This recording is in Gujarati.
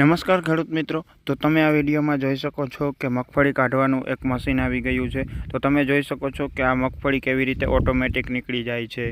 નમસ્કાર ખેડૂત મિત્રો, તો તમે આ વિડીયોમાં જોઈ શકો છો કે મગફળી કાઢવાનું એક મશીન આવી ગયું છે। તો તમે જોઈ શકો છો કે આ મગફળી કેવી રીતે ઓટોમેટિક નીકળી જાય છે।